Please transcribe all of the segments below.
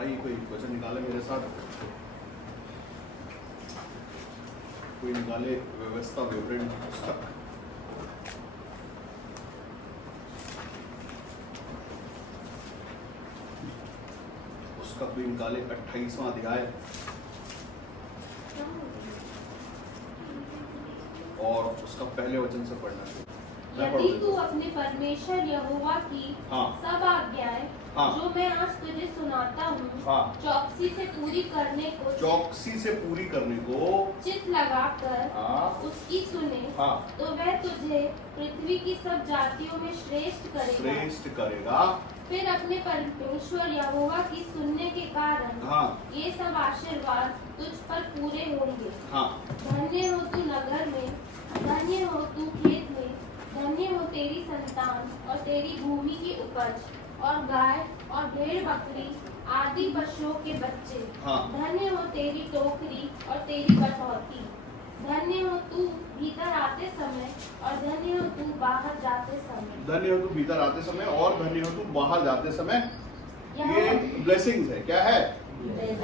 आइए कोई वचन निकाले मेरे साथ, कोई निकाले व्यवस्था विवरण पुस्तक। उसका कोई निकाले 28वां अध्याय और उसका पहले वचन से पढ़ना। यदि तू अपने परमेश्वर यहोवा की सब आज्ञाएं जो मैं आज तुझे सुनाता हूँ चौकसी से पूरी करने को चित्त लगाकर उसकी सुने तो वह तुझे पृथ्वी की सब जातियों में श्रेष्ठ करेगा। फिर अपने परमेश्वर यहोवा की सुनने के कारण ये सब आशीर्वाद तुझ पर पूरे होंगे। धन्य हो तू नगर में, धन्य हो तू खेत में, धन्य हो तेरी संतान और तेरी भूमि की उपज और गाय और भेड़ बकरी आदि पशुओं के बच्चे। धन्य हो तेरी टोकरी और तेरी कटौती। धन्य हो तू भीतर आते समय और धन्य हो तू बाहर जाते समय। धन्य हो तू भीतर आते समय और धन्य हो तू बाहर जाते समय। ये ब्लेसिंग्स है। क्या है?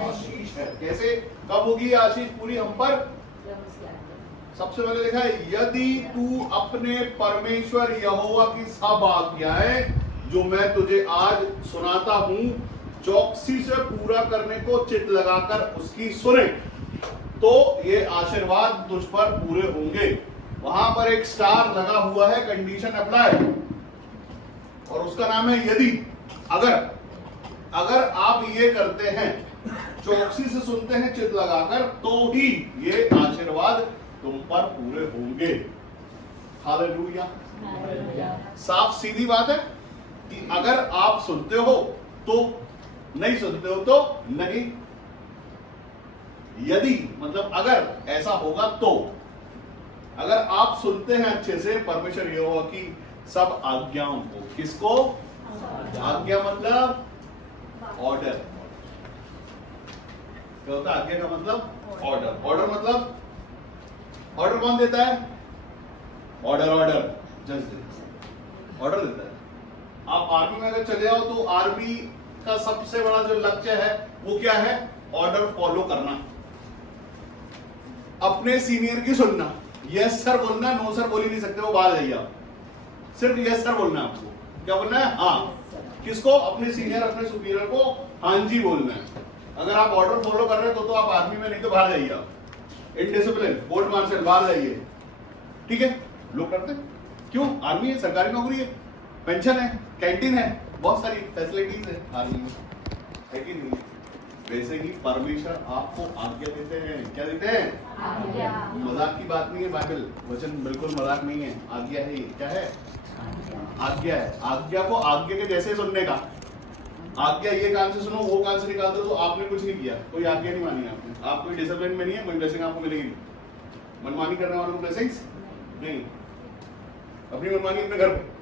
आशीष है। कैसे, कब होगी आशीष पूरी हम पर? सबसे पहले लिखा है यदि तू अपने परमेश्वर यहोवा की सब आज्ञाएं जो मैं तुझे आज सुनाता हूं चौकसी से पूरा करने को चित्त लगाकर उसकी सुने तो ये आशीर्वाद तुझ पर पूरे होंगे। वहां पर एक स्टार लगा हुआ है, कंडीशन अप्लाई, और उसका नाम है यदि। अगर आप ये करते हैं, चौकसी से सुनते हैं चित्त लगाकर, तो ही ये आशीर्वाद तुम पर पूरे होंगे। हालेलुया। साफ सीधी बात है कि अगर आप सुनते हो तो, नहीं सुनते हो तो नहीं। यदि मतलब अगर ऐसा होगा तो, अगर आप सुनते हैं अच्छे से परमेश्वर यहोवा की सब आज्ञाओं को। किसको? आज्ञा मतलब ऑर्डर। क्या होता है आज्ञा का मतलब? ऑर्डर। ऑर्डर मतलब, ऑर्डर कौन देता है? ऑर्डर जज ऑर्डर देता है। आप आर्मी में अगर चले आओ तो आर्मी का सबसे बड़ा जो लक्ष्य है वो क्या है? ऑर्डर फॉलो करना, अपने सीनियर की सुनना। यस सर बोलना, नो सर बोल ही नहीं सकते, वो बाहर जाइए आप। सिर्फ यस सर बोलना है आपको। क्या बोलना है? हाँ। किसको? अपने सीनियर, अपने सुपीरियर को हाँ जी बोलना है। अगर आप ऑर्डर फॉलो कर रहे हो तो आप आर्मी में, नहीं तो बाहर जाइए आप। इनडिसिप्लिन, बोर्ड मार्शल, बाहर जाइए। ठीक है, लोग करते हैं। क्यों? आर्मी है, सरकारी नौकरी है, पेंशन है, कैंटीन है, बहुत सारी फैसिलिटीज है आर्मी में, है कि नहीं? वैसे ही परमेश्वर आपको आज्ञा देते हैं। क्या देते हैं? आज्ञा। मजाक की बात नहीं है, बाइबल वचन बिल्कुल मजाक नहीं है। आज्ञा है। क्या है? आज्ञा है। आज्ञा को आज्ञा के जैसे सुनने का। आज्ञा ये कान से सुनो, वो कान से निकाल दो, तो आपने कुछ नहीं किया, कोई आज्ञा नहीं मानी आपने। आप कोई डिसिप्लिन में नहीं है, कोई ब्लेसिंग आपको मिलेगी नहीं। मनमानी करने वालों को ब्लेसिंग्स नहीं, अपनी मनमानी अपने घर पे।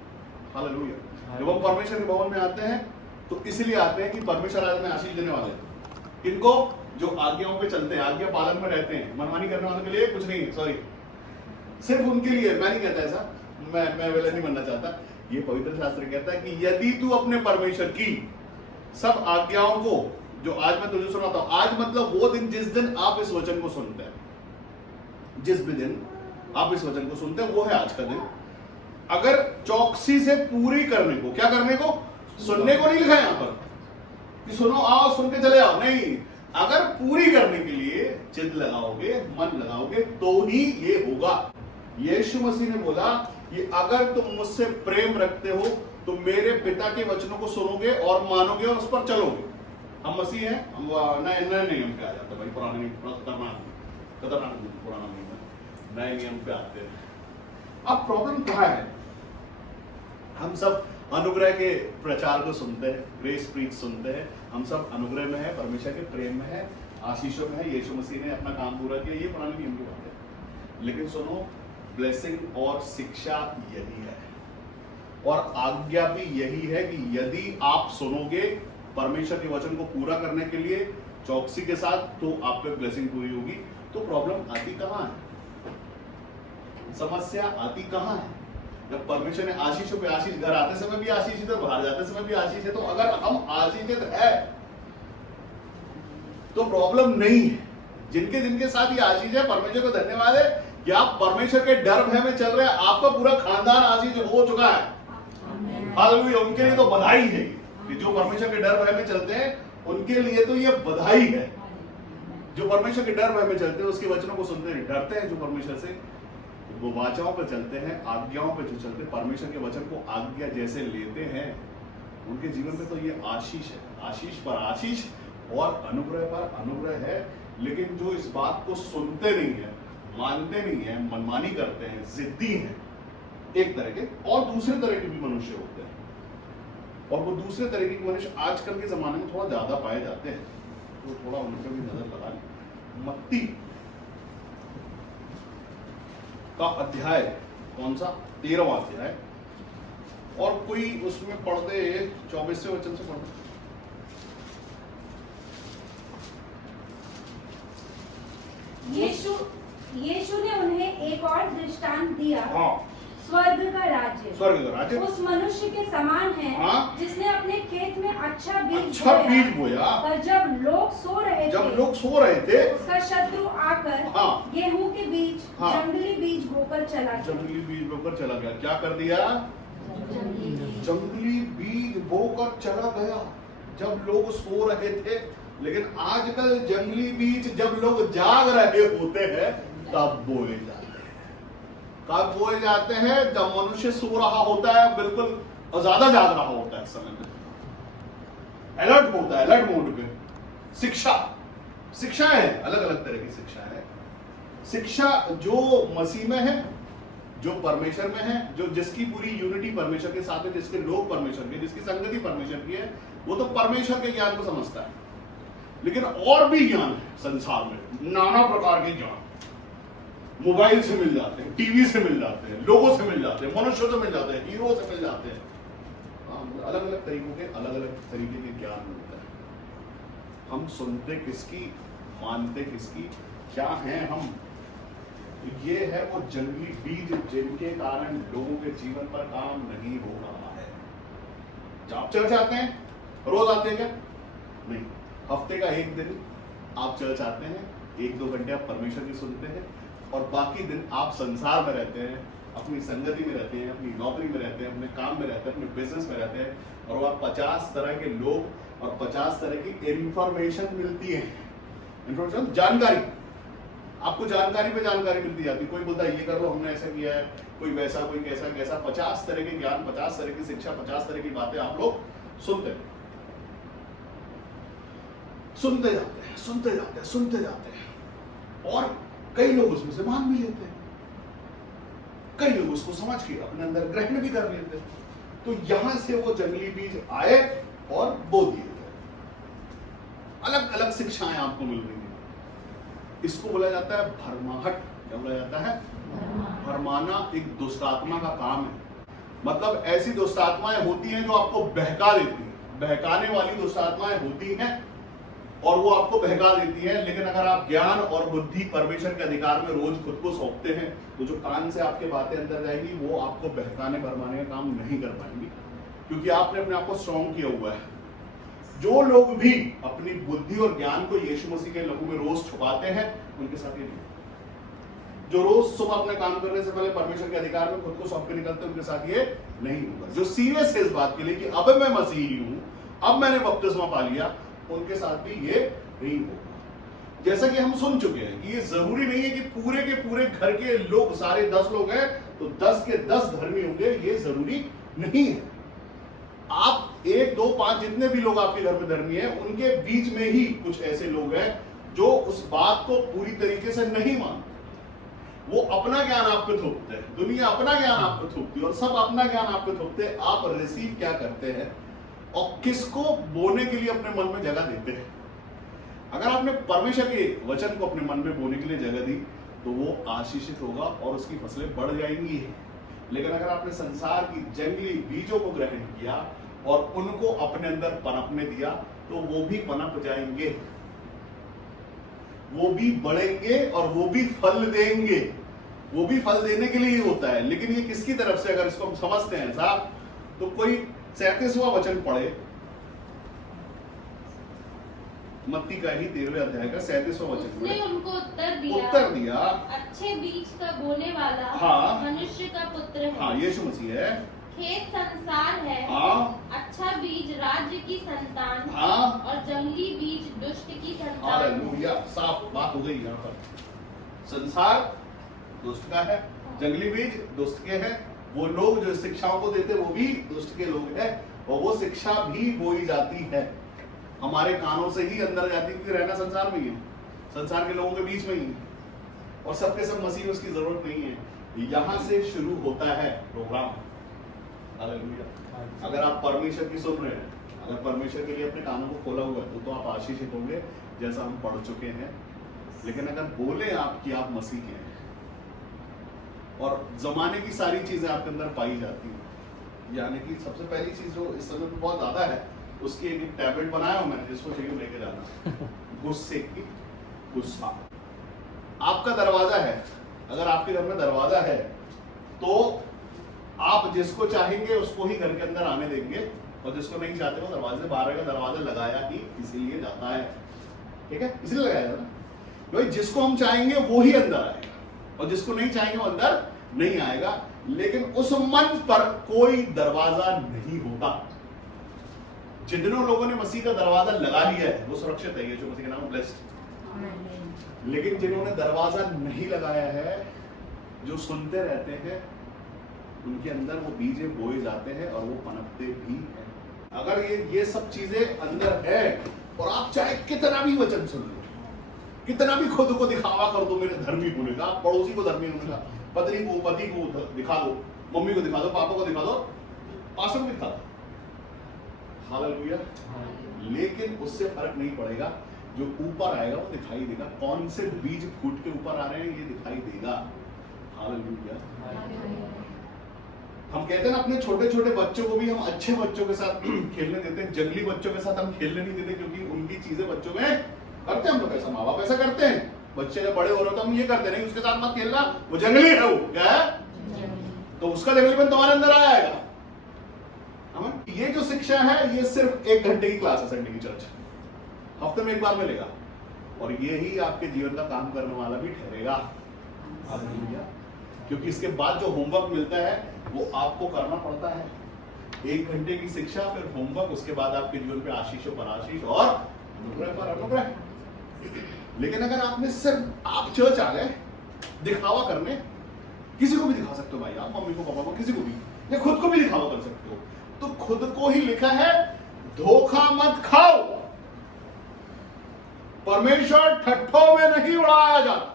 हालेलुया। जब हम परमेश्वर के भवन में आते हैं तो इसलिए आते हैं कि परमेश्वर आज में आशीष देने वाले हैं। किनको? जो आज्ञाओं पे चलते हैं, आज्ञा पालन में रहते हैं। मनमानी करने वालों के लिए कुछ नहीं, सॉरी, सिर्फ उनके लिए। मैं नहीं कहता ऐसा, मैं वेला नहीं बनना चाहता। ये पवित्र शास्त्र कहता है कि यदि तू अपने परमेश्वर की सब आज्ञाओं को जो आज मैं तुझे सुनाता हूं, आज मतलब वो दिन जिस दिन आप इस वचन को सुनते हैं, जिस भी दिन आप इस वचन को सुनते हैं वो है आज का दिन। अगर चौकसी से पूरी करने को, क्या करने को? सुनने को नहीं लिखा यहां पर कि सुनो आओ सुन के चले आओ, नहीं। अगर पूरी करने के लिए चित्त लगाओगे, मन लगाओगे, तो ही ये होगा। यीशु मसीह ने बोला कि अगर तुम मुझसे प्रेम रखते हो तो मेरे पिता के वचनों को सुनोगे और मानोगे और उस पर चलोगे। हम मसीह हैं, हम नए नियम पे आ जाते भाई, पुराने नियम खतरनाक पुराना नियम है, नए नियम पे आते हैं। अब प्रॉब्लम कहाँ है? हम सब अनुग्रह के प्रचार को सुनते हैं, ग्रेस प्रीच सुनते हैं। हम सब अनुग्रह में है, परमेश्वर के प्रेम में है, आशीषों में है। यीशु मसीह ने अपना काम पूरा किया, ये पुराने नियम की बात है। लेकिन सुनो, ब्लेसिंग और शिक्षा यही है और आज्ञा भी यही है कि यदि आप सुनोगे परमेश्वर के वचन को पूरा करने के लिए चौकसी के साथ, तो आप पे ब्लेसिंग पूरी होगी। तो प्रॉब्लम आती कहां है? समस्या आती कहां है? जब परमेश्वर ने आशीषों पे आशीष, घर आते समय भी आशीष है, बाहर जाते समय भी आशीष है। तो अगर हम आशीषित है तो प्रॉब्लम नहीं है। जिनके जिनके साथ ये आशीष है, परमेश्वर को धन्यवाद है कि आप परमेश्वर के डर भय में चल रहे हैं। आपका पूरा खानदान आशीष हो चुका है। हालेलुया। उनके लिए तो बधाई है कि जो परमेश्वर के डर भय में चलते हैं, उनके लिए तो ये बधाई है। जो परमेश्वर के डर भय में चलते हैं, उसके वचनों को सुनते हैं, डरते हैं जो परमेश्वर से, वो वाचाओं पर चलते हैं, आज्ञाओं पर जो चलते हैं, परमेश्वर के वचन को आज्ञा जैसे लेते हैं, उनके जीवन में तो ये आशीष है। आशीष पर आशीष और अनुग्रह पर अनुग्रह है। लेकिन जो इस बात को सुनते नहीं है, मानते नहीं है, मनमानी करते हैं, जिद्दी हैं, एक तरह के, और दूसरे तरह के भी मनुष्य होते हैं। और वो दूसरे तरह के मनुष्य आजकल के जमाने में थोड़ा ज्यादा पाए जाते हैं, तो थोड़ा उन पर भी नजर लगा लें। मत्ती का अध्याय कौन सा? 13वां अध्याय। और कोई उसमें पढ़ते 24वें वचन से पढ़ते। यीशु ने उन्हें एक और दृष्टांत दिया। हाँ। स्वर्ग का राज्य उस मनुष्य के समान है। हाँ? जिसने अपने खेत में अच्छा बीज बोया। पर जब लोग सो रहे थे उसका शत्रु आकर हाँ? गेहूं के बीज हाँ? जंगली बीज बोकर चला गया। क्या कर दिया? जंगली बीज बोकर चला गया जब लोग सो रहे थे। लेकिन आजकल जंगली बीज जब लोग जाग रहे होते हैं तब बोए जाते हैं। कब बोए जाते हैं? जब मनुष्य सो रहा होता है, बिल्कुल ज्यादा जाग रहा होता है, समय में अलर्ट होता है, अलर्ट मोड पे। शिक्षा है, अलग अलग तरह की शिक्षा है। शिक्षा जो मसीह में है, जो परमेश्वर में है, जो जिसकी पूरी यूनिटी परमेश्वर के साथ है, जिसके लोग परमेश्वर के, जिसकी संगति परमेश्वर की है, वो तो परमेश्वर के ज्ञान को समझता है। लेकिन और भी ज्ञान है संसार में, नाना प्रकार के ज्ञान मोबाइल से मिल जाते हैं, टीवी से मिल जाते हैं, लोगों से मिल जाते हैं, मनुष्यों से मिल जाते हैं, हीरो से मिल जाते हैं। अलग अलग तरीकों के अलग अलग तरीके के ज्ञान मिलता है। हम सुनते किसकी, मानते किसकी, क्या हैं हम? ये है वो जंगली बीज जिनके कारण लोगों के जीवन पर काम नहीं हो रहा है। आप चर्च आते हैं, रोज आते हैं क्या? नहीं। हफ्ते का एक दिन आप चर्च आते हैं, 1-2 घंटे आप परमेश्वर की सुनते हैं, और बाकी दिन आप संसार में रहते हैं, अपनी संगति में रहते हैं, अपनी नौकरी में रहते हैं, अपने काम में रहते हैं, अपने बिजनेस में रहते हैं, और वह 50 तरह के लोग और 50 तरह की इंफॉर्मेशन मिलती है। इंफॉर्मेशन, जानकारी, आपको जानकारी पे जानकारी मिलती जाती है। कोई बोलता है ये करो, हमने ऐसा किया है, कोई वैसा, कोई कैसा। 50 तरह के ज्ञान, 50 तरह की शिक्षा, 50 तरह की बातें आप लोग सुनते जाते हैं। और कई लोग उसमें से मान भी लेते हैं, कई लोग उसको समझ के अपने अंदर ग्रहण भी कर लेते हैं। तो यहां से वो जंगली बीज आए और बो दिए गए। अलग अलग शिक्षाएं आपको मिल रही हैं। इसको बोला जाता है भरमाहट। क्या बोला जाता है? भरमाना एक दुष्ट आत्मा का काम है। मतलब ऐसी दुष्ट आत्माएं होती हैं जो आपको बहका देती हैं। बहकाने वाली दुष्ट आत्माएं होती हैं और वो आपको बहका देती है। लेकिन अगर आप ज्ञान और बुद्धि परमेश्वर के अधिकार में रोज खुद को सौंपते हैं, तो जो कान से आपके बातें अंदर जाएंगी वो आपको बहकाने भरमाने का काम नहीं कर पाएंगी, क्योंकि आपने अपने आप को स्ट्रॉन्ग किया हुआ है। जो लोग भी अपनी बुद्धि और ज्ञान को यीशु मसीह के लहू में रोज छुपाते हैं, उनके साथ ये नहीं। जो रोज सुबह अपने काम करने से पहले परमेश्वर के अधिकार में खुद को सौंप के निकलते हैं, उनके साथ ये नहीं होगा। जो सीरियस है इस बात के लिए कि अब मैं मसीही हूं, अब मैंने बपतिस्मा पा लिया, उनके साथ भी ये नहीं होगा। जैसा कि हम सुन चुके हैं कि ये जरूरी नहीं है कि पूरे के पूरे घर के लोग, सारे 10 लोग हैं तो 10 के 10 धर्मी होंगे, ये जरूरी नहीं है। आप 1, 2, 5 जितने भी लोग आपके घर में धर्मी हैं, उनके बीच में ही कुछ ऐसे लोग हैं जो उस बात को पूरी तरीके से नहीं मानते। वो अपना ज्ञान आप पे थोपते हैं, दुनिया अपना ज्ञान आप पे थोपती है, और सब अपना ज्ञान आप पे थोपते हैं। आप रिसीव क्या करते हैं और किसको बोने के लिए अपने मन में जगह देते हैं? अगर आपने परमेश्वर के वचन को अपने मन में बोने के लिए जगह दी, तो वो आशीषित होगा और उसकी फसलें बढ़ जाएंगी। लेकिन अगर आपने संसार की जंगली बीजों को ग्रहण किया और उनको अपने अंदर पनपने दिया, तो वो भी पनप जाएंगे, वो भी बढ़ेंगे और वो भी फल देंगे। वो भी फल देने के लिए ही होता है। लेकिन ये किसकी तरफ से, अगर इसको हम समझते हैं साहब, तो कोई 37वां वचन पढ़े। मत्ती का ही 13वें अध्याय का 37वां वचन उसने उनको उत्तर दिया, अच्छे बीज का बोने वाला हाँ, मनुष्य का पुत्र है। हाँ, यीशु मसीह है। खेत संसार है, हाँ, अच्छा बीज राज्य की संतान, हाँ, और जंगली बीज दुष्ट की संतान। हालेलुया, साफ बात हो गई यहाँ पर। संसार दुष्ट का है, जंगली बीज दुष्ट के हैं, वो लोग जो शिक्षाओं को देते वो भी दुष्ट के लोग हैं, और वो शिक्षा भी बोई जाती है हमारे कानों से ही अंदर जाती है, क्योंकि रहना संसार में ही है, संसार के लोगों के बीच में ही है, और सबके सब मसीह में उसकी जरूरत नहीं है। यहाँ से शुरू होता है प्रोग्राम। हालेलुया। अगर आप परमेश्वर की सुन रहे हैं, अगर परमेश्वर के लिए अपने कानों को खोला हुआ है तो आप आशीषित होंगे, जैसा हम पढ़ चुके हैं। लेकिन अगर बोले आप कि आप मसीह के हैं और जमाने की सारी चीजें आपके अंदर पाई जाती है, यानी कि सबसे पहली चीज जो इस समय बहुत ज्यादा है, उसकी एक टैबलेट बनाया हूं मैंने, जिसको चाहिए लेके जाना, गुस्से की गुस्सा। आपका दरवाजा है, अगर आपके घर में दरवाजा है तो आप जिसको चाहेंगे उसको ही घर के अंदर आने देंगे, और जिसको नहीं चाहते वो दरवाजे से बाहर का दरवाजा लगाया ही इसीलिए जाता है। ठीक है, इसलिए लगाया जाता है भाई, जिसको हम चाहेंगे वो ही अंदर आएगा, और जिसको नहीं चाहेंगे वो अंदर नहीं आएगा। लेकिन उस मन पर कोई दरवाजा नहीं होता। जितनों लोगों ने मसीह का दरवाजा लगा लिया है वो सुरक्षित है, यीशु मसीह के नाम ब्लेस्ड। लेकिन जिन्होंने दरवाजा नहीं लगाया है, जो सुनते रहते हैं, उनके अंदर वो बीजे बोए जाते हैं और वो पनपते भी हैं। अगर ये सब चीजें अंदर है, और आप चाहे कितना भी वचन सुन लो, कितना भी खुद को दिखावा कर दो मेरे धर्मी होने का, पड़ोसी को धर्मी होने का, पत्नी को पति को दिखा दो, मम्मी को दिखा दो, पापा को दिखा दो, पास्टर को दिखा दो, हालेलुया, लेकिन उससे फर्क नहीं पड़ेगा। जो ऊपर आएगा वो दिखाई देगा, कौन से बीज फूट के ऊपर आ रहे हैं ये दिखाई देगा। हालेलुया। हम कहते हैं ना, अपने छोटे छोटे बच्चों को भी हम अच्छे बच्चों के साथ खेलने देते हैं, जंगली बच्चों के साथ हम खेलने नहीं देते, क्योंकि उनकी चीजें बच्चों में करते हैं हम लोग, ऐसा माँ बाप ऐसा करते हैं। बच्चे जब बड़े हो रहे हो तो हम ये करते नहीं, उसके साथ मत खेलना, वो जंगली है, वो क्या है, तो उसका जंगलीपन तुम्हारे अंदर आएगा। ये जो शिक्षा है, ये सिर्फ 1 घंटे की क्लास है संडे की चर्च, हफ्ते में 1 बार मिलेगा, और ये ही आपके जीवन का काम करने वाला भी ठहरेगा। क्योंकि इसके बाद जो होमवर्क मिलता है वो आपको करना पड़ता है। 1 घंटे की शिक्षा, फिर होमवर्क, उसके बाद आपके जीवन पे आशीषों पर आशीष और अनुग्रह पर अनुग्रह। लेकिन अगर आपने सिर्फ आप चर्च आ गए दिखावा करने, किसी को भी दिखा सकते हो भाई, आप मम्मी को, पापा को, किसी को भी, या खुद को भी दिखावा कर सकते हो, तो खुद को ही लिखा है धोखा मत खाओ। परमेश्वर ठट्ठों में नहीं उड़ाया जाता।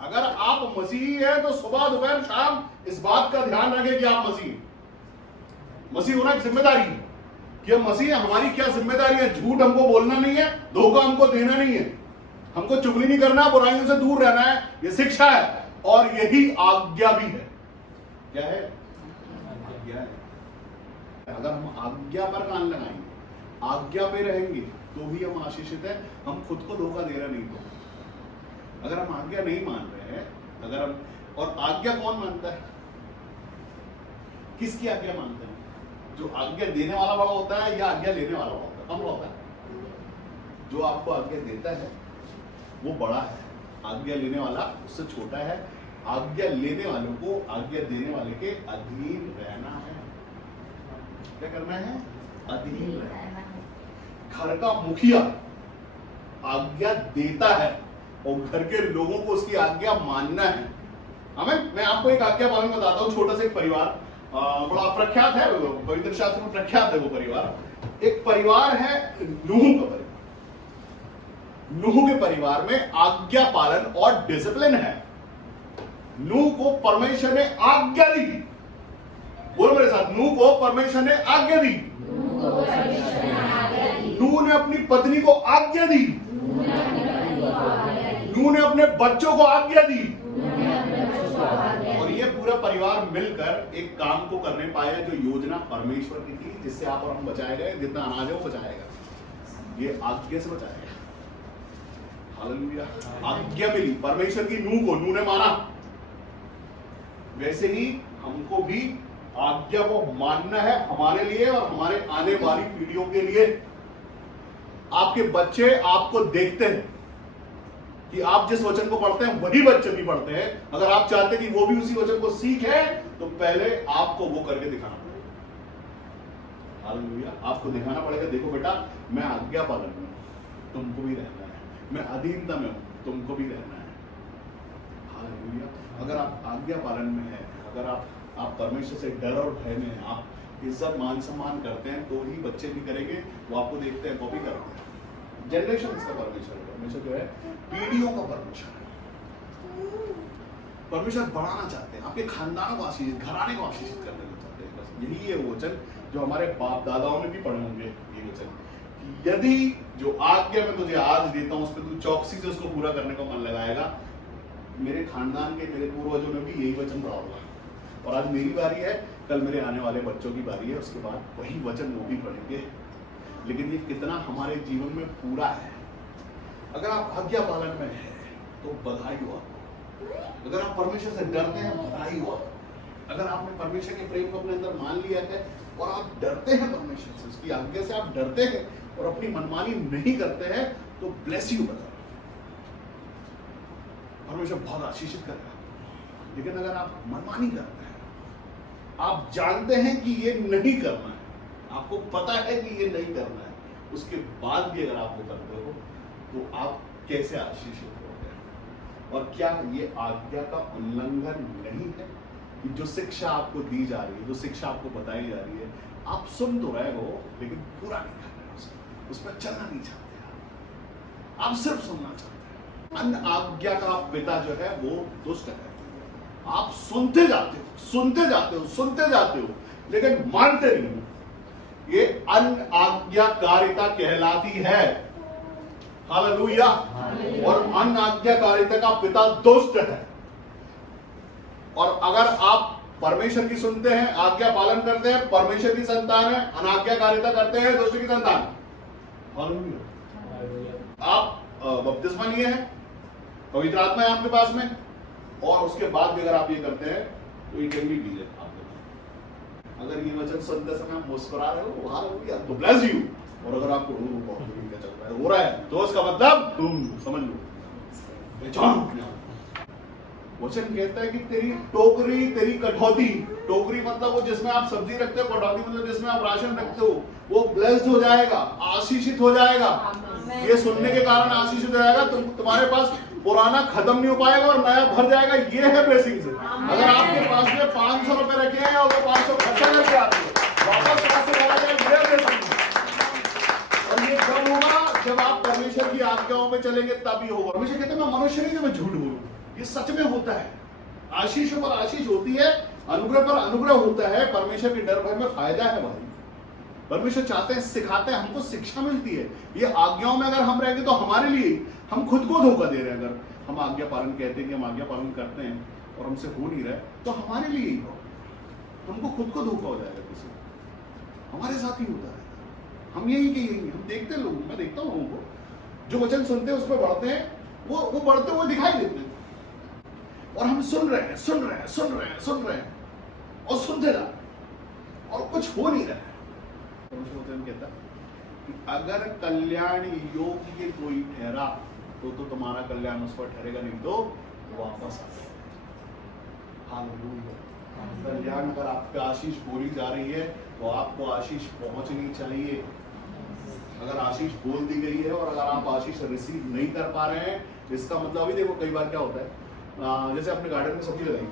अगर आप मसीही हैं तो सुबह दोपहर शाम इस बात का ध्यान रखें कि आप मसीह होना एक जिम्मेदारी है, कि हम मसीह, हमारी क्या जिम्मेदारी है। झूठ हमको बोलना नहीं है, धोखा हमको देना नहीं है, हमको चुगली नहीं करना, बुराइयों से दूर रहना है, ये शिक्षा है, और यही आज्ञा भी है। क्या है? आज्ञा है। अगर हम आज्ञा पर कान लगाएंगे, आज्ञा पे रहेंगे, तो ही हम आशीषित है। हम खुद को धोखा दे रहे नहीं तो। अगर हम आज्ञा नहीं मान रहे हैं, अगर हम, और आज्ञा कौन मानता है, किसकी आज्ञा मानते हैं? जो आज्ञा देने वाला बड़ा होता है या आज्ञा लेने वाला होता है? कौन बड़ा होता है? जो आपको आज्ञा देता है वो बड़ा है, आज्ञा लेने वाला उससे छोटा है। आज्ञा लेने वालों को आज्ञा देने वाले के अधीन रहना है। क्या करना है? अधीन रहना है। घर का मुखिया आज्ञा देता है और घर के लोगों को उसकी आज्ञा मानना है। हमें, मैं आपको एक आज्ञा पालन बताता हूँ। छोटा सा एक परिवार, बड़ा प्रख्यात है, पवित्र शास्त्र में प्रख्यात है वो परिवार। एक परिवार है नूह का परिवार। नूह के परिवार में आज्ञा पालन और डिसिप्लिन है। नूह को परमेश्वर ने आज्ञा दी। बोलो मेरे साथ, नूह को परमेश्वर ने आज्ञा दी। नूह ने अपनी पत्नी को आज्ञा दी। नूह ने अपने बच्चों को आज्ञा दी। और ये पूरा परिवार मिलकर एक काम को करने पाया जो योजना परमेश्वर की थी, जिससे आप और हम बचाए गए। जितना अनाज है वो बचाएगा, ये आज्ञा से बचाएगा। हालेलुया। आज्ञा मिली परमेश्वर की नूह को, नूह ने माना। वैसे ही हमको भी आज्ञा को मानना है, हमारे लिए और हमारे आने वाली पीढ़ियों के लिए। आपके बच्चे आपको देखते हैं कि आप जिस वचन को पढ़ते हैं वही बच्चे भी पढ़ते हैं। अगर आप चाहते हैं कि वो भी उसी वचन को सीखे तो पहले आपको वो करके दिखाना पड़ेगा। हालेलुया। आपको दिखाना पड़ेगा, देखो बेटा मैं आज्ञा पालन में हूं, तुमको भी रहना है, मैं अधीनता में हूं, तुमको भी रहना है। हालेलुया। अगर आप आज्ञा पालन में है, अगर आप परमेश्वर से डर और भय में हैं, आप इज्जत मान सम्मान करते हैं, तो ही बच्चे भी करेंगे, वो आपको देखते हैं, कॉपी करते हैं। जनरेशन का परमेश्वर है, परमेश्वर जो है पीढ़ियों का परमेश्वर है। परमेश्वर बढ़ाना चाहते हैं, आपके खानदानों को आशीषित, घराने को आशीषित करने को चाहते हैं। बस यही है वो वचन जो हमारे बाप दादाओं ने भी पढ़े होंगे, ये वचन कि यदि जो आज्ञा मैं तुझे आज देता हूं उस पर तू चौकसी से उसको पूरा करने को मन लगाएगा, मेरे खानदान के मेरे पूर्वजों ने भी यही वचन पढ़ा होगा, और आज मेरी बारी है, कल मेरे आने वाले बच्चों की बारी है, उसके बाद वही वचन वो भी पढ़ेंगे। लेकिन ये कितना हमारे जीवन में पूरा है। अगर आप आज्ञा पालन में है तो बधाई हो आपको। अगर आप परमेश्वर से डरते हैं बधाई हो आपको। अगर आपने परमेश्वर के प्रेम को अपने अंदर मान लिया है और आप डरते हैं परमेश्वर से, उसकी आज्ञा से आप डरते हैं और अपनी मनमानी नहीं करते हैं, तो ब्लेस यू बता, परमेश्वर बहुत आशीषित करेगा। लेकिन अगर आप मनमानी करते हैं, आप जानते हैं कि ये नहीं करना है, आपको पता है कि ये नहीं करना है, उसके बाद भी अगर आप वो करते हो तो आप कैसे आशीषित होगे। और क्या ये आज्ञा का उल्लंघन नहीं है कि जो शिक्षा आपको दी जा रही है, जो शिक्षा आपको बताई जा रही है, आप सुन तो रहे हो लेकिन पूरा नहीं कर रहे हो, उस पर चलना नहीं चाहते, आप सिर्फ सुनना चाहते हैं। अन्य आज्ञा का पिता जो है वो दुष्ट है। आप सुनते जाते हो, सुनते जाते हो, सुनते जाते हो, लेकिन मानते नहीं हो। ये अन आज्ञाकारिता कहलाती है। हालेलुया। और अन आज्ञाकारिता का पिता दुष्ट है। और अगर आप परमेश्वर की सुनते हैं, आज्ञा पालन करते हैं, परमेश्वर की संतान है, अनाज्ञाकारिता करते हैं, दुष्ट की संतान। हालेलुया। आप बपतिस्मा लिए हैं, पवित्र आत्मा है आपके पास में, और उसके बाद भी अगर आप ये करते हैं तो ये कैन बी लीजिए। अगर ये वचन सुनते समय आप मुस्कुरा रहे हो, हालेलुया, तो ब्लेस यू। और अगर आपको क्या चल रहा है, हो रहा है, तो उसका मतलब तुम समझ लो, पहचान। वचन कहता है कि तेरी टोकरी, तेरी कटौती, टोकरी मतलब वो जिसमें आप सब्जी रखते हो, कटौती मतलब जिसमें आप राशन रखते हो, वो ब्लेस्ड हो जाएगा, आशीषित हो जाएगा। ये सुनने के कारण आशीषित हो जाएगा। तुम्हारे पास पुराना खत्म नहीं हो पाएगा और नया भर जाएगा। ये है ब्लेसिंग्स। अगर आपके पास में 500 रुपए रखे हैं और वो 500 खर्चा करके आते हो, वापस कहां से भरा जाएगा, ये ब्लेसिंग। और ये कब होगा, जब आप परमेश्वर की आज्ञाओं में चलेंगे तभी होगा। परमेश्वर कहते हैं मैं मनुष्य नहीं, मैं झूठ बोलूं, ये सच में होता है। आशीष पर आशीष होती है, अनुग्रह पर अनुग्रह होता है। परमेश्वर के डर भय में फायदा है भाई। परमेश्वर चाहते हैं, सिखाते हैं, हमको शिक्षा मिलती है। ये आज्ञाओं में अगर हम रहेंगे तो हमारे लिए, हम खुद को धोखा दे रहे हैं। अगर हम आज्ञा पालन कहते हैं कि हम आज्ञा पालन करते हैं और हमसे हो नहीं रहा है, तो हमारे लिए ही हो, हमको खुद को धोखा हो जाएगा। किसी हमारे साथ ही होता है। हम यही कहेंगे, हम देखते हैं लोग, मैं देखता हूँ लोगों को जो वचन सुनते हैं उस पर बढ़ते हैं, वो बढ़ते हुए दिखाई देते हैं। और हम सुन रहे हैं, सुन रहे हैं, सुन रहे हैं, सुन रहे हैं और सुनते जा और कुछ हो नहीं रहा है। कहता कि अगर कल्याण योग्य कोई ठहरा तो तुम्हारा कल्याण उस पर ठहरेगा, नहीं तो वापस आ जाएगा। हालेलुया। कल्याण अगर आपके आशीष बोली जा रही है तो आपको आशीष पहुंचनी चाहिए। अगर आशीष बोल दी गई है और अगर आप आशीष रिसीव नहीं कर पा रहे हैं, इसका मतलब अभी देखो कई बार क्या होता है, जैसे अपने गार्डन में सब्जी लगाई,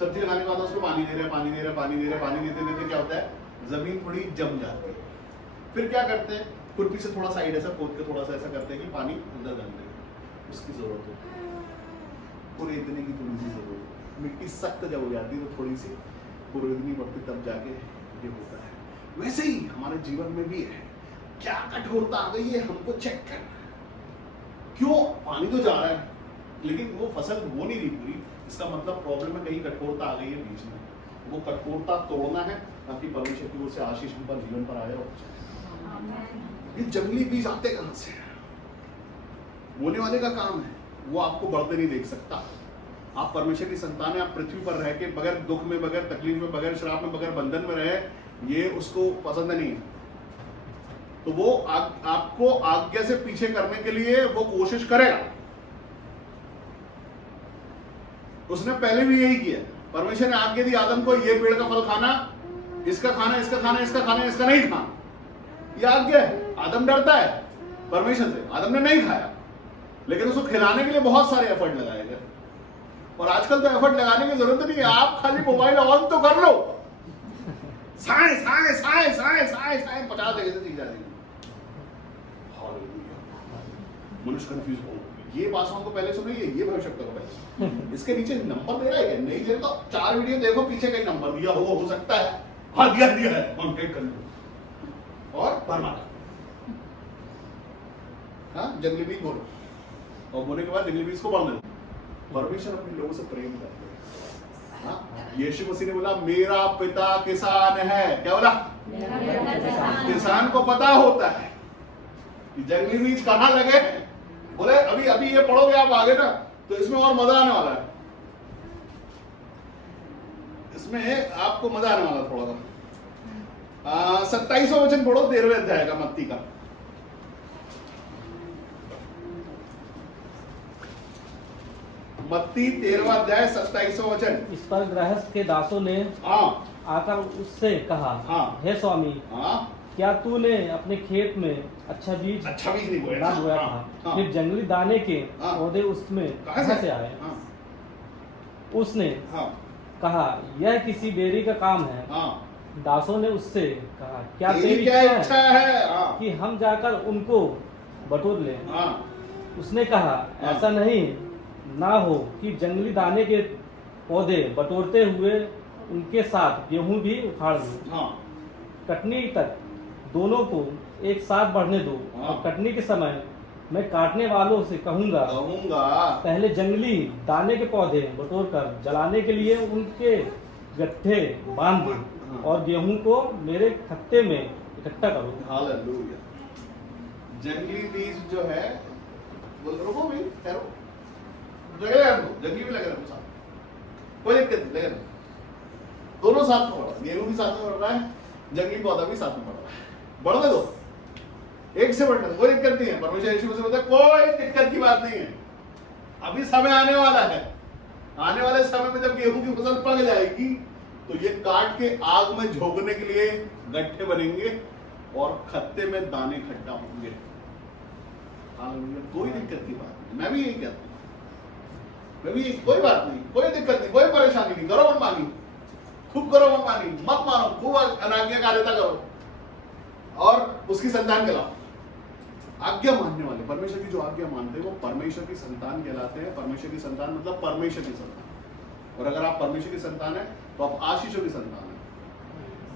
सब्जी लगाने के बाद उसको पानी दे रहे हैं, पानी दे रहे हैं, पानी दे रहे हैं, पानी देते देते क्या होता है, जमीन थोड़ी जम जाती है। फिर क्या करते हैं, खुरपी से थोड़ा साइड ऐसा खोद के थोड़ा सा ऐसा करते हैं कि पानी अंदर जाने लगे। उसकी जरूरत होती है, कुरेदने की थोड़ी सी जरूरत है। मिट्टी सख्त जब हो जाती है तो थोड़ी सी कुरेदनी पड़ती, तब जाके ये होता है। वैसे ही हमारे जीवन में भी है। क्या कठोरता आ गई है, हमको चेक करना है। क्यों पानी तो जा रहा है लेकिन वो फसल हो नहीं रही पूरी, इसका मतलब प्रॉब्लम है, कहीं कठोरता आ गई है बीच में। वो कठोरता तोड़ना है ताकि परमेश्वर की ओर से आशीष हम पर जीवन पर आ जाए। ये जंगली बीज आते कहां से? बोने वाले का काम है, वो आपको बढ़ते नहीं देख सकता। आप परमेश्वर की संतान है, आप पृथ्वी पर रह के बगैर दुख में, बगैर तकलीफ में, बगैर श्राप में, बगैर बंधन में रहे, ये उसको पसंद नहीं है। तो वो आपको आज्ञा से पीछे करने के लिए वो कोशिश करेगा। उसने पहले भी यही किया। परमेश्वर ने आज्ञा दी आदम को, ये पेड़ का फल खाना, इसका खाना, इसका खाना, इसका खाना, इसका नहीं खाना, ये आज्ञा है। आदम डरता है परमेश्वर से, आदम ने नहीं खाया, लेकिन उसको खिलाने के लिए बहुत सारे एफर्ट लगाए गए। और आजकल तो एफर्ट लगाने की जरूरत नहीं है, आप खाली मोबाइल ऑन तो कर लो, साए साए साए साए साए साए 50 जगह से चीज आ जाएगी। मनुष्य कंफ्यूज हो, ये भाषाओं को पहले सुनिए, ये भविष्यवक्ता को पहले, इसके नीचे नंबर दे रहा है, नहीं दे तो 4 वीडियो देखो, पीछे कहीं नंबर दिया हो सकता है, हाँ दिया है, कॉन्टेक्ट कर लो और परमात्मा। हाँ, जंगली बीज बोलो, और बोलने के बाद जंगली बीज को बढ़ने दो। परमेश्वर अपने लोगों से प्रेम करते हैं। हाँ, यीशु मसीह ने बोला मेरा पिता किसान है, क्या बोला? किसान को पता होता है कि जंगली बीज कहाँ लगे हैं। बोले अभी अभी ये पढ़ोगे आप आगे ना, तो इसमें और मजा आने वाला है, इसमें आपको मजा आने वाला थोड़ा सा। 27वां वचन पढ़ो 13वें अध्याय का, मत्ती का। मत्ती 13वां अध्याय 27वां वचन। इस पर गृहस्थ के दासों ने आकर उससे कहा, हे स्वामी, क्या तूने अपने खेत में अच्छा बीज नहीं बोया था? फिर जंगली दाने के पौधे उसमें कहां से आए? उसने कहा, यह किसी बेरी का काम है। दासों ने उससे कहा, क्या तेरी इच्छा है कि हम जाकर उनको बटोर लें? उसने कहा, ऐसा नहीं ना हो कि जंगली दाने के पौधे बटोरते हुए उनके साथ गेहूं भी उखाड़ लूं। कटनी तक दोनों को एक साथ बढ़ने दो, और कटनी के समय मैं काटने वालों से कहूंगा पहले जंगली दाने के पौधे बटोर कर जलाने के लिए उनके गट्ठे बांध दो, और गेहूं को मेरे खत्ते में इकट्ठा करो। हालेलुया। जंगली बीज जो है, रुको भी, जंगली भी लगे साथ, कोई दिक्कत नहीं, लगे दोनों साथ में बढ़ रहा है, गेहूं भी साथ में बढ़ रहा है, जंगली पौधा भी साथ में बढ़ रहा है, बढ़ने दो, एक से बढ़ने दो, कोई दिक्कत नहीं है। परमेश्वर यीशु मसीह बोलता है कोई दिक्कत की बात नहीं है। अभी समय आने वाला है, आने वाले समय में जब गेहूं की फसल पक जाएगी तो ये काट के आग में झोंकने के लिए गट्ठे बनेंगे और खत्ते में दाने इकट्ठा होंगे। कोई दिक्कत की बात नहीं, मैं भी यही कहता हूँ, मैं भी कोई बात नहीं, कोई दिक्कत नहीं, कोई परेशानी नहीं, करो मनमानी, खूब करो मनमानी, मत मानो, खूब अनाज्ञाकारिता करो और उसकी संतान कहलाओ। आज्ञा मानने वाले, परमेश्वर की जो आज्ञा मानते हैं वो परमेश्वर की संतान कहलाते हैं। परमेश्वर की संतान मतलब परमेश्वर की संतान, और अगर आप परमेश्वर की संतान है तो आप आशीषों की संतान है।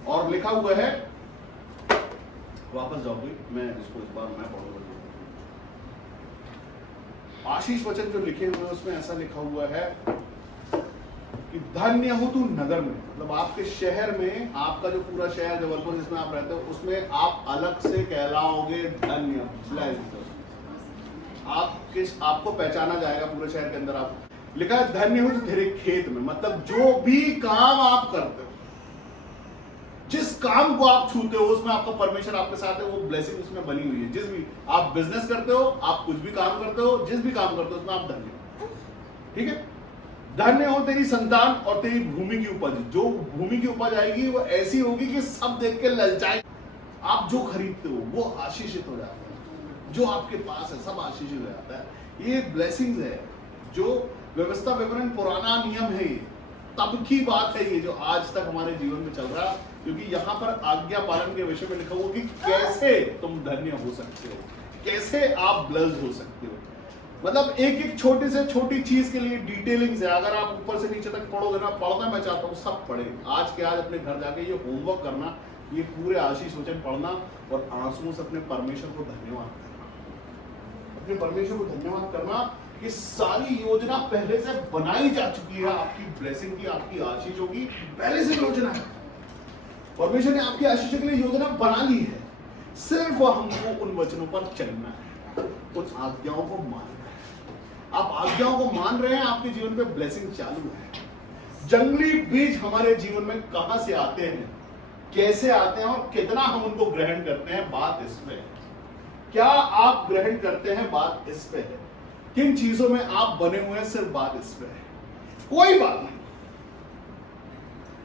और लिखा हुआ है, वापस जाओगे, मैं इसको इस बार मैं पढ़ूंगा। आशीष वचन जो लिखे हुए हैं उसमें ऐसा लिखा हुआ है कि धन्य हो तू नगर में, मतलब आपके शहर में, आपका जो पूरा शहर जबलपुर जिसमें आप रहते हो उसमें आप अलग से कहलाओगे धन्य, आपको पहचाना जाएगा पूरे शहर के अंदर। आप लिखा है धन्य हो तेरे खेत में, मतलब जो भी काम आप करते हो, जिस काम को आप छूते हो उसमें आपका परमेश्वर आपके साथ है, वो ब्लेसिंग उसमें बनी हुई है। जिस भी आप बिजनेस करते हो, आप कुछ भी काम करते हो, जिस भी काम करते हो उसमें आप धन्य हो, ठीक है। धन्य हो तेरी संतान और तेरी भूमि की उपज, जो भूमि की उपज आएगी वो ऐसी होगी कि सब देख के ललचाए। आप जो खरीदते हो वो आशीषित हो जाता है, जो आपके पास है सब आशीषित हो जाता है। ये ब्लेसिंग्स है, जो व्यवस्था विवरण पुराना नियम है, तब की बात है ये, जो आज तक हमारे जीवन में चल रहा है, क्योंकि यहाँ पर आज्ञा पालन के विषय में लिखा हुआ कि कैसे तुम धन्य हो सकते हो, कैसे आप ब्लेस्ड हो सकते हो। मतलब एक एक छोटी से छोटी चीज के लिए डिटेलिंग्स है। अगर आप ऊपर से नीचे तक पढ़ोगे ना, पढ़ना मैं चाहता हूँ सब पढ़े, आज के आज अपने घर जाके ये होमवर्क करना, ये पूरे आशीष वचन पढ़ना और आंसुओं से अपने परमेश्वर को धन्यवाद करना, अपने परमेश्वर को धन्यवाद करना कि सारी योजना पहले से बनाई जा चुकी है। आपकी ब्लेसिंग की, आपकी आशीषों की पहले से योजना है। परमेश्वर ने आपकी आशीषों के लिए योजना बना ली है, सिर्फ हमको उन वचनों पर चलना है, उन आज्ञाओं को मानना है। आप आज्ञाओं को मान रहे हैं, आपके जीवन में ब्लेसिंग चालू है। जंगली बीज हमारे जीवन में कहां से आते हैं? कैसे आते हैं और कितना हम उनको ग्रहण करते हैं, बात इस पे है। क्या आप ग्रहण करते हैं, बात इस पे है। किन चीजों में आप बने हुए हैं, सिर्फ बात इस पे है। कोई बात नहीं,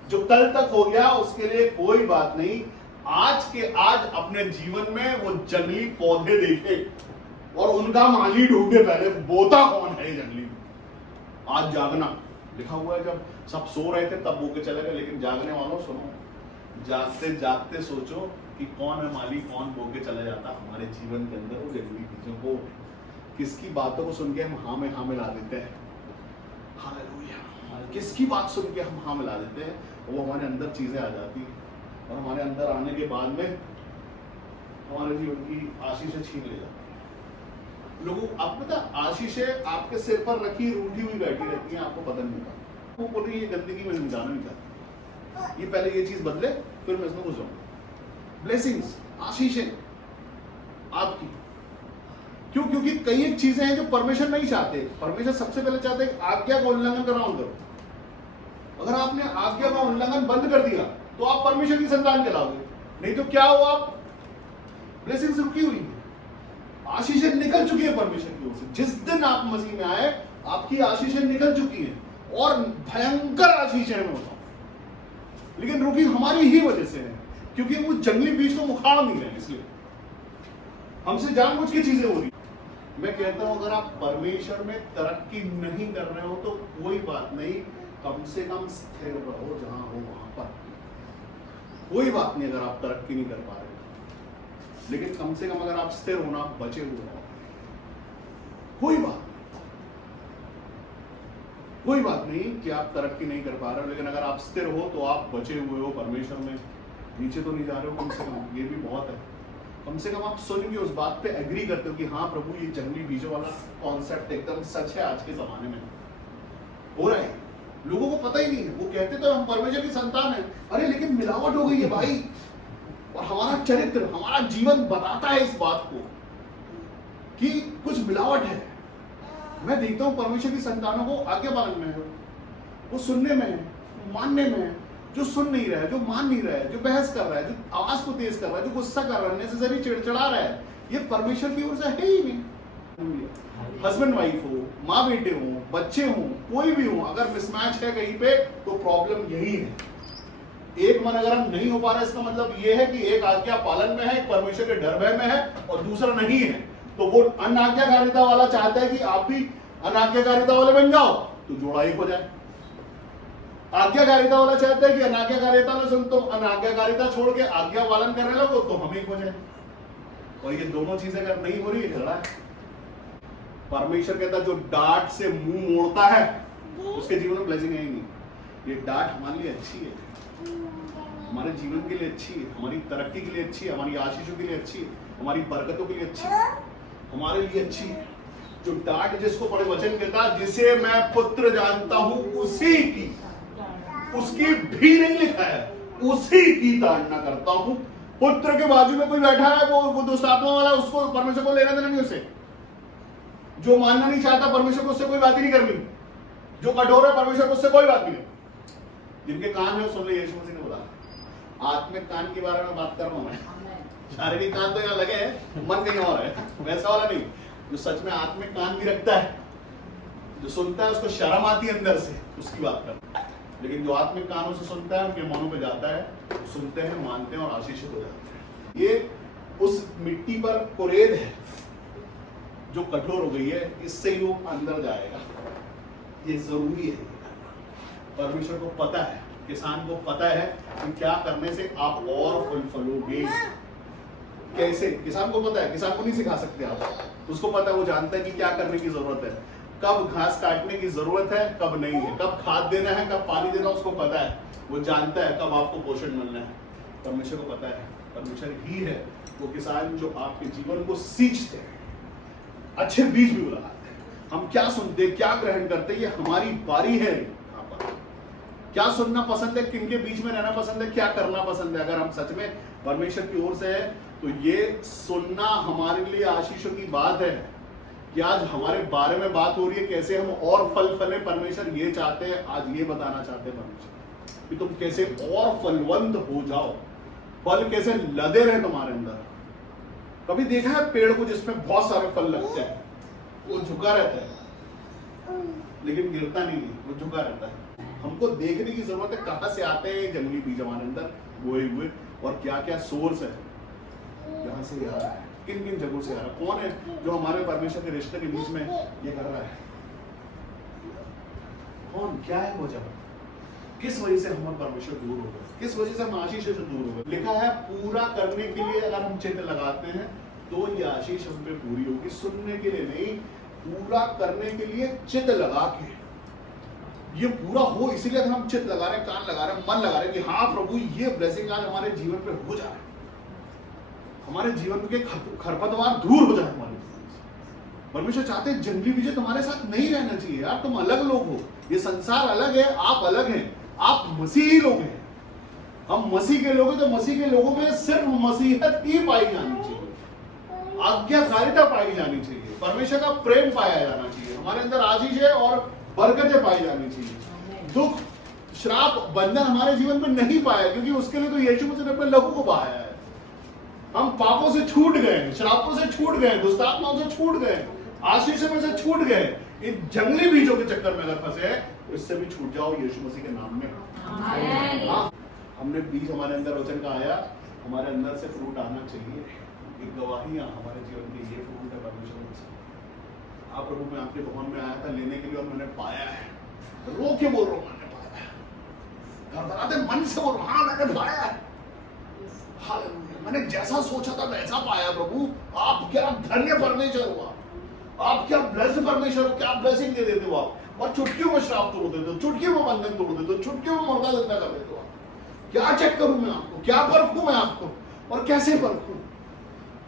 जो कल तक हो गया उसके लिए कोई बात नहीं। आज के आज अपने जीवन में वो जंगली पौधे देखे और उनका माली ढूंढे, पहले बोता कौन है ये जंगली। आज जागना लिखा हुआ है, जब सब सो रहे थे तब बो के चले गए, लेकिन जागने वालों सुनो, जागते जागते सोचो कि कौन है माली, कौन बो के चला जाता हमारे जीवन के अंदर वो जंगली चीजों को। किसकी बातों को सुन के हम हाँ में हाँ मिला देते हैं, हालेलुया। किसकी बात सुन के हम हाँ मिला देते हैं, वो हमारे अंदर चीजें आ जाती हैं और हमारे अंदर आने के बाद में हमारे जीवन की आशीषें छीन ले जाती है। लोगों आप पता, आशीषें आपके सिर पर रखी रूठी हुई बैठी रहती हैं, आपको पता नहीं होता। वो पूरी ये गंदगी में नहीं जाना नहीं चाहती, ये पहले ये चीज बदले फिर मैं इसमें घुस जाऊंगा। ब्लेसिंग्स, आशीषें आपकी क्यों? क्योंकि कई एक चीजें हैं जो परमेश्वर नहीं चाहते। परमेश्वर सबसे पहले चाहते हैं आज्ञा का उल्लंघन करना बंद करो। अगर आपने आज्ञा का उल्लंघन बंद कर दिया तो आप परमेश्वर की संतान कहलाओगे, नहीं तो क्या हो, आप ब्लेसिंग्स रुकी हुई है, आशीषें निकल चुकी है परमेश्वर की ओर से। जिस दिन आप मसीह में आए आपकी आशीषें निकल चुकी हैं और भयंकर आशीषें मैं बताऊं, लेकिन रुकी हमारी ही वजह से है, क्योंकि वो जंगली बीज को मुखाड़ नहीं रहे, इसलिए हमसे जानबूझ की चीजें हो रही। मैं कहता हूं अगर आप परमेश्वर में तरक्की नहीं कर रहे हो तो कोई बात नहीं, कम से कम स्थिर रहो जहां हो वहां पर। कोई बात नहीं अगर आप तरक्की नहीं कर पा रहे, लेकिन कम से कम अगर आप स्थिर होना, बचे हुए हो, कोई बात नहीं कि आप तरक्की नहीं कर पा रहे हो, लेकिन अगर आप स्थिर हो तो आप बचे हुए हो परमेश्वर में, नीचे तो नहीं जा रहे हो। कम से कम ये भी बहुत है, कम से कम आप सुन के उस बात पे एग्री करते हो कि हाँ प्रभु ये जंगली बीजों वाला कॉन्सेप्ट एकदम सच है, आज के जमाने में हो रहा है। लोगों को पता ही नहीं है, वो कहते तो हम परमेश्वर की संतान है, अरे लेकिन मिलावट हो गई है भाई। और हमारा चरित्र, हमारा जीवन बताता है इस बात को कि कुछ मिलावट है। मैं देखता हूं परमेश्वर की संतानों को आज्ञा पालन में है, वो सुनने में है, मानने में है। जो सुन नहीं रहा है, जो मान नहीं रहा है, जो बहस कर रहा है, जो आवाज को तेज कर रहा है, जो गुस्सा कर रहा है, नेसेसरी चिड़चिड़ा रहा है, ये परमेश्वर की ओर से है ही नहीं। हस्बैंड वाइफ हो, माँ बेटे हो, बच्चे हो, कोई भी हो, अगर मिसमैच है कहीं पे तो प्रॉब्लम यही है। एक मन अगर हम नहीं हो पा रहा है, इसका मतलब ये है कि एक आज्ञा पालन में है, एक परमेश्वर के डर भय में है और दूसरा नहीं है। तो वो अनाज्ञाकारिता वाला चाहता है कि आप भी अनाज्ञाकारिता वाले बन जाओ तो जोड़ा एक हो जाए। आज्ञाकारिता वाला चाहता है कि अनाज्ञाकारिता में सुन तुम अनाज्ञाकारिता छोड़ के आज्ञा पालन करने लगो तो हम एक हो जाए। और ये दोनों चीजें अगर नहीं हो रही है, झगड़ा है। परमेश्वर कहता है जो डांट से मुंह मोड़ता है उसके जीवन में ब्लेसिंग है ही नहीं। ये डांट हमारे लिए अच्छी है, हमारे जीवन के लिए अच्छी है, हमारी तरक्की के लिए अच्छी है, हमारी आशीषों के लिए अच्छी है, हमारी बरकतों के लिए अच्छी है, हमारे लिए अच्छी है। जो डांट जिसको पढ़े वचन कहता, जिसे मैं पुत्र जानता हूं उसी की, उसकी भी नहीं लिखा है, उसी की ताड़ना करता हूं। पुत्र के बाजू में कोई बैठा है वो दुष्ट आत्मा वाला, उसको परमेश्वर को लेना देना नहीं उसे। जो मानना नहीं चाहता परमेश्वर को, उससे कोई बात ही नहीं करनी। जो कठोर है परमेश्वर को, उससे कोई बात नहीं। जिनके कान है सुन ले, यीशु मसीह ने बोला। आत्मिक कान के बारे में बात कर रहा हूं मैं, शारीरिक कान तो यहाँ लगे हैं, मन कहीं और है, वैसा वाला नहीं। जो सच में आत्मिक कान भी रखता है, जो सुनता है, उसको शर्म आती है अंदर से, उसकी बात करता है। लेकिन जो आत्मिक कानों से सुनता है, उनके मनों पे जाता है, सुनते हैं, मानते हैं और आशीषित हो जाते हैं। ये उस मिट्टी पर कुरेद है जो कठोर हो गई है, इससे ही वो अंदर जाएगा। ये जरूरी है। परमेश्वर को पता है, किसान को पता है कि क्या करने से आप और फल फलोगे। कैसे? किसान को पता है, किसान को नहीं सिखा सकते आप, उसको पता है, वो जानता है कि क्या करने की जरूरत है, कब घास काटने की जरूरत है, कब नहीं है, कब खाद देना है, कब पानी देना, उसको पता है। वो जानता है कब आपको पोषण मिलना है। परमेश्वर को पता है, परमेश्वर ही है वो किसान जो आपके जीवन को सींचते हैं, अच्छे बीज भी लगाते हैं। हम क्या सुनते, क्या ग्रहण करते, ये हमारी बारी है। यहाँ पर क्या सुनना पसंद है, किनके बीच में रहना पसंद है, क्या करना पसंद है। अगर हम सच में परमेश्वर की ओर से है तो ये सुनना हमारे लिए आशीषों की बात है कि आज हमारे बारे में बात हो रही है, कैसे हम और फल फले। परमेश्वर ये चाहते हैं, आज ये बताना चाहते हैं परमेश्वर कि तुम कैसे और फलवंत हो जाओ। फल कैसे लदे रहे तुम्हारे अंदर। कभी देखा है पेड़ को जिसमें बहुत सारे फल लगते हैं, वो झुका रहता है लेकिन गिरता नहीं है, वो झुका रहता है। हमको देखने की जरूरत है कहां से आते हैं जंगली बीज हमारे अंदर बोए हुए, और क्या क्या सोर्स है, कहां से आ रहा है, किन किन जगहों से आ रहा है, कौन है जो हमारे परमेश्वर के रिश्ते के बीच में ये कर रहा है, कौन, क्या है वो जगह, किस वजह से हम परमेश्वर दूर हो गए, किस वजह से हम आशीष से दूर हो गए। लिखा है पूरा करने के लिए अगर हम चित्त लगाते हैं तो ये आशीष हम पे पूरी होगी। सुनने के लिए नहीं, पूरा करने के लिए चित्त लगा के ये पूरा हो, इसीलिए अगर हम चित्त लगा रहे हैं, कान लगा रहे हैं, मन लगा रहे हैं कि हाँ प्रभु ये ब्लेसिंग आज हमारे जीवन पे हो जाए, हमारे जीवन के खरपतवार दूर हो जाए हमारे जीवन से। परमेश्वर चाहते हैं जंगली बीज तुम्हारे साथ नहीं रहना चाहिए यार, तुम अलग लोग हो, ये संसार अलग है, आप अलग हैं, आप मसीही लोग हैं, हम मसीह के लोग हैं। तो मसीह के लोगों में सिर्फ मसीहत ही पाई जानी चाहिए, आज्ञाकारिता पाई जानी चाहिए, परमेश्वर का प्रेम पाया जाना चाहिए, हमारे अंदर आशीष है और बरकतें पाई जानी चाहिए। दुख श्राप बंधन हमारे जीवन में नहीं पाया, क्योंकि उसके लिए तो यीशु मसीह ने अपने लहू को बहाया है। हम पापों से छूट गए, श्रापों से छूट गए, दुष्टात्माओं से छूट गए, आशीषों में से छूट गए। इन जंगली बीजों के चक्कर में अगर फंसे तो इससे भी छूट जाओ यीशु मसीह के नाम में। हाँ, हमने बीज हमारे अंदर वचन का आया, हमारे अंदर से फ्रूट आना चाहिए। एक गवाहियां हमारे जीवन की, ये फ्रूट है परमेश्वर से। आप प्रभु मैं आपके भवन में आया था लेने के लिए और मैंने पाया है, रो के बोल रहा हूं मैंने पाया है, घबराते मन से बोल रहा हूं हाँ मैंने पाया है, हालेलुया, मैंने जैसा सोचा था वैसा पाया। प्रभु आप क्या धन्य परमेश्वर हुआ, आप क्या ब्लेस्ड परमेश्वर हो, क्या ब्लेसिंग दे देते हो आप, और चुटकियों में श्राप तोड़ देते हो, चुटकियों में बंधन तोड़ देते हो, चुटकियों में मुर्दा जिंदा कर देते हो। क्या चेक करूं मैं आपको, क्या परखूं मैं आपको, और कैसे परखूं।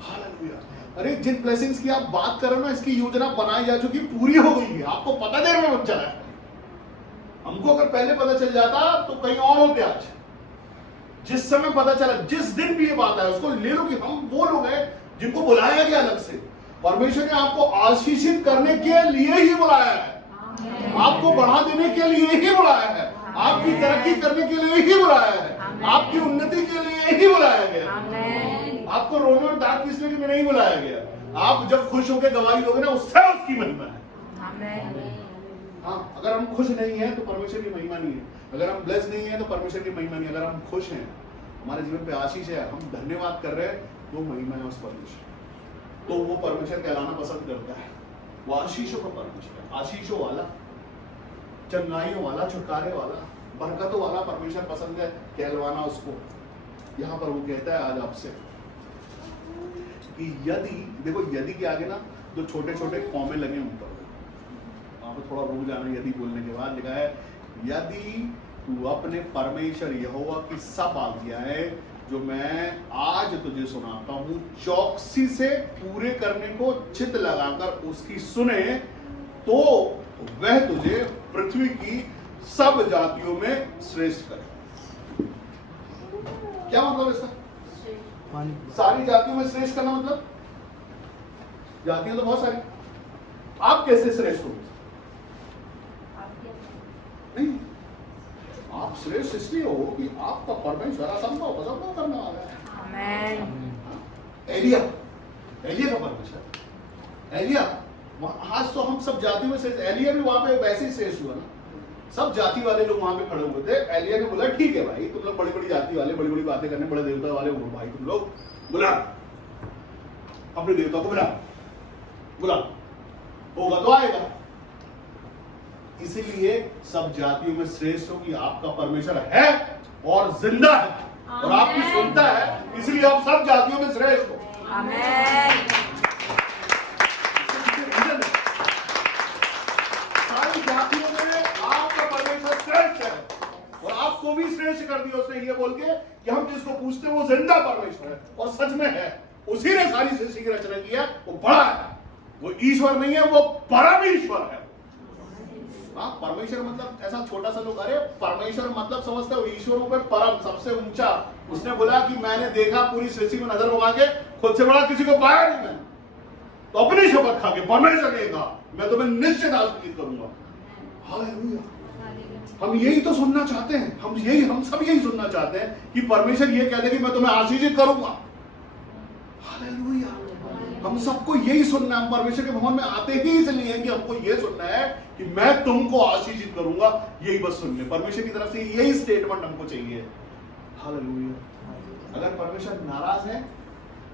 हालेलुया। अरे जिन ब्लेसिंग्स की आप बात कर रहे हो ना, इसकी योजना बनाई जा चुकी, पूरी हो गई है, आपको पता देर में मत चला है। हमको अगर पहले पता चल जाता तो कहीं और होते आज। जिस समय पता चला, जिस दिन भी ये बात है उसको ले लो कि हम वो लोग हैं जिनको बुलाया गया अलग से। परमेश्वर ने आपको आशीषित करने के लिए ही बुलाया है, आपको बढ़ा देने के लिए ही बुलाया है, आपकी तरक्की करने के लिए ही बुलाया है, आपकी उन्नति के लिए ही बुलाया गया। आपको रोने और दांत पीसने के लिए नहीं बुलाया गया। आप जब खुश होकर गवाही दोगे ना, उससे उसकी महिमा है। हाँ, अगर हम खुश नहीं है तो परमेश्वर की महिमा नहीं है, अगर हम ब्लेस नहीं है तो परमेश्वर की महिमा नहीं है। अगर हम खुश हैं, हमारे जीवन पे आशीष है, हम धन्यवाद कर रहे हैं, तो महिमा है उस परमेश्वर, तो वो परमेश्वर कहलाना पसंद करता है। वो आशीषों का परमेश्वर है, आशीषों वाला, चंगाइयों वाला, छुटकारे वाला, बरकतों वाला परमेश्वर पसंद है कहलवाना उसको। यहां पर वो कहता है आज आपसे कि यदि, देखो यदि के आगे ना जो छोटे छोटे कौमे लगे ऊपर, वहां पर थोड़ा रुक जाना। यदि बोलने के बाद लिखा है यदि तू अपने परमेश्वर यहोवा की सब आज्ञाएं जो मैं आज तुझे सुनाता हूं चौकसी से पूरे करने को चित्त लगाकर उसकी सुने, तो वह तुझे पृथ्वी की सब जातियों में श्रेष्ठ करे। क्या मतलब इसका? सारी जातियों में श्रेष्ठ करना मतलब, जातियां तो बहुत सारी, आप कैसे श्रेष्ठ हो? नहीं, आप श्रेष्ठ इसलिए हो कि आपका परमेश्वर असंभव असंभव करने वाला है। एलिया का परमेश्वर, एलिया आज तो हम सब जातियों में श्रेष्ठ, एलिया भी वहां पे वैसे ही श्रेष्ठ हुआ ना। सब जाति वाले लोग वहां पे खड़े हुए थे, एलिया ने बोला ठीक है भाई, तुम लोग बड़ी बड़ी जाति वाले, बड़ी बड़ी बातें करने, बड़े देवता वाले हो भाई, तुम लोग बुला अपने देवता को, बुला होगा तो आएगा। इसीलिए सब जातियों में श्रेष्ठ हो कि आपका परमेश्वर है और जिंदा है और आपकी सुनता है, इसलिए आप सब जातियों में श्रेष्ठ हो। सारी जातियों में आपका परमेश्वर श्रेष्ठ है और आपको भी श्रेष्ठ कर दिया उसने ये बोल के कि हम जिसको पूछते हैं वो जिंदा परमेश्वर है और सच में है। उसी ने सारी सृष्टि की रचना की है, वो बड़ा है, वो ईश्वर नहीं है, वो परम ईश्वर है। हाँ, परमेश्वर मतलब ऐसा छोटा सा लोग, अरे परमेश्वर मतलब समझते हो ईश्वरों पे परम, सबसे ऊंचा। उसने बोला कि मैंने देखा पूरी सृष्टि में नजर घुमा के, खुद से बड़ा किसी को पाया नहीं मैंने, तो अपनी शपथ खा के परमेश्वर ने कहा मैं तुम्हें निश्चित आशीषित करूंगा। हालेलुया। हम यही तो सुनना चाहते हैं, हम सब यही सुनना चाहते हैं कि परमेश्वर ये कह दे कि मैं तुम्हें आशीषित करूंगा। हालेलुया। हम सबको यही सुनना है। हम परमेश्वर के भवन में आते ही इसलिए हैं कि हमको ये सुनना है कि मैं तुमको आशीषित करूंगा। यही बस सुन ले, परमेश्वर की तरफ से यही स्टेटमेंट हमको चाहिए। हालेलुया। अगर परमेश्वर नाराज है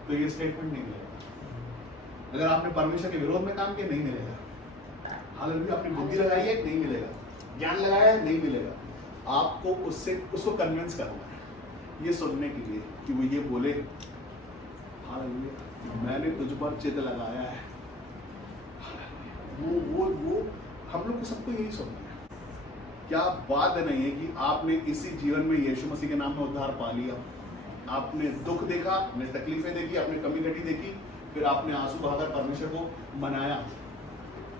तो ये स्टेटमेंट नहीं मिलेगा। अगर आपने परमेश्वर के विरोध में काम किया, नहीं मिलेगा। हालेलुया। अपनी बुद्धि लगाई है, नहीं मिलेगा। ज्ञान लगाया है, नहीं मिलेगा। आपको उसको कन्विंस करना है ये सुनने के लिए कि वो ये बोले, हालेलुया, मैंने तुझ पर चित्त लगाया है। वो हम लोग को सबको यही सुनना है। क्या बात नहीं है कि आपने इसी जीवन में यीशु मसीह के नाम में उद्धार पा लिया। आपने दुख देखा, आपने तकलीफें देखी, आपने कमी घटी देखी, फिर आपने आंसू बहाकर परमेश्वर को मनाया।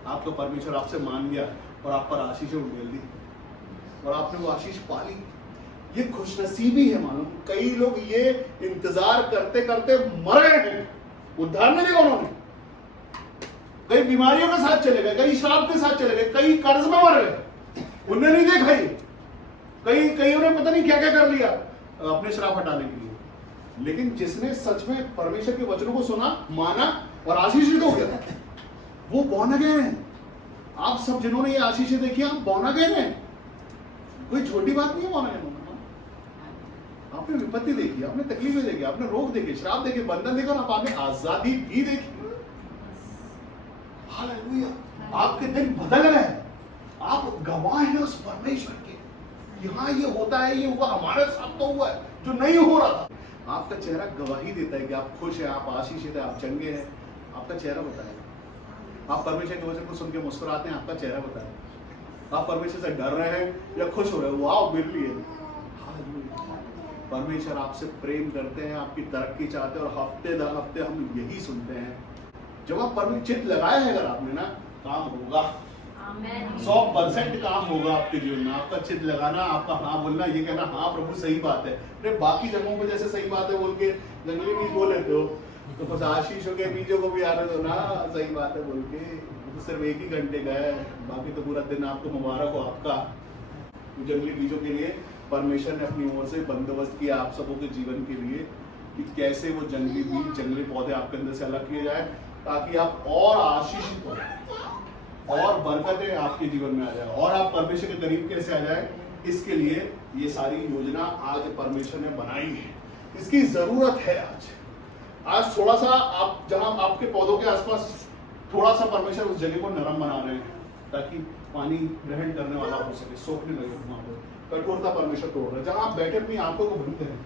आपको परमेश्वर आपसे मान गया और आप पर आशीष उड़ेल दी और आपने वो आशीष पा ली। ये खुशनसीबी है। मालूम, कई लोग ये इंतजार करते करते मर गए हैं, उद्धार नहीं देखा उन्होंने। कई बीमारियों के साथ चले गए, कई श्राप के साथ चले गए, कई कर्ज में मर गए, उन्हें नहीं देखा ये। कईयों ने पता नहीं क्या क्या कर लिया अपने श्राप हटाने के लिए। लेकिन जिसने सच में परमेश्वर के वचनों को सुना, माना और आशीषित हो गया, वो बॉर्न अगेन है। आप सब जिन्होंने ये आशीषें देखी, आप बॉर्न अगेन हैं। कोई छोटी बात नहीं है बॉर्न अगेन होना। आपने विपत्ति देखी, आपने तकलीफें देखी, आपने रोग देखे, श्राप देखे, बंधन देखे, और आपने आजादी भी देखी। हालेलुया। आपके दिन बदल गए। आप गवाह हैं उस परमेश्वर के। यहाँ ये होता है, ये हुआ, हमारे साथ तो हुआ है जो नहीं हो रहा था। आपका चेहरा गवाही देता है कि आप खुश हैं, आप आशीषित हैं, आप चंगे हैं। आपका चेहरा बताएगा। आप परमेश्वर के वचन को सुन के मुस्कुराते हैं, आपका चेहरा बताएगा। आप परमेश्वर से डर रहे हैं या खुश हो रहे हैं, वाह मेरे लिए। परमेश्वर आपसे प्रेम करते हैं, आपकी तरक्की चाहते हैं, और हफ्ते दर हफ्ते हम यही सुनते हैं। जब आप परमेश्वर चित्त लगाया है, अगर आपने ना, काम होगा। 100% काम होगा आपके जीवन में। आपका चित्त लगाना, आपका हाँ बोलना, ये कहना हाँ प्रभु सही बात है। अरे बाकी जगहों पे जैसे सही बात है बोल के जंगली बीज बोल लेते हो, तो बस आशीषों के बीजों को भी आने दो ना, सही बात है बोल के। तो सिर्फ 1 ही घंटे का है, बाकी तो पूरा दिन आपको मुबारक हो आपका। जंगली बीजों के लिए परमेश्वर ने अपनी ओर से बंदोबस्त किया आप सबों के जीवन के लिए कि कैसे वो जंगली बीज, जंगली पौधे आपके अंदर से अलग किए जाए, ताकि आप और आशीषित हो और बरकतें आपके जीवन में आ जाए और आप परमेश्वर के करीब कैसे आ जाए। इसके लिए ये सारी योजना आज परमेश्वर ने बनाई है। इसकी जरूरत है आज थोड़ा सा आप जहां आपके पौधों के आसपास थोड़ा सा परमेश्वर उस जगह को नरम बना रहे हैं, ताकि पानी ग्रहण करने वाला हो सके, सोखने लगे। वहां पर कठोरता परमेश्वर तोड़ रहा है। जहां आप बैठे अपनी आंखों को बंद करें,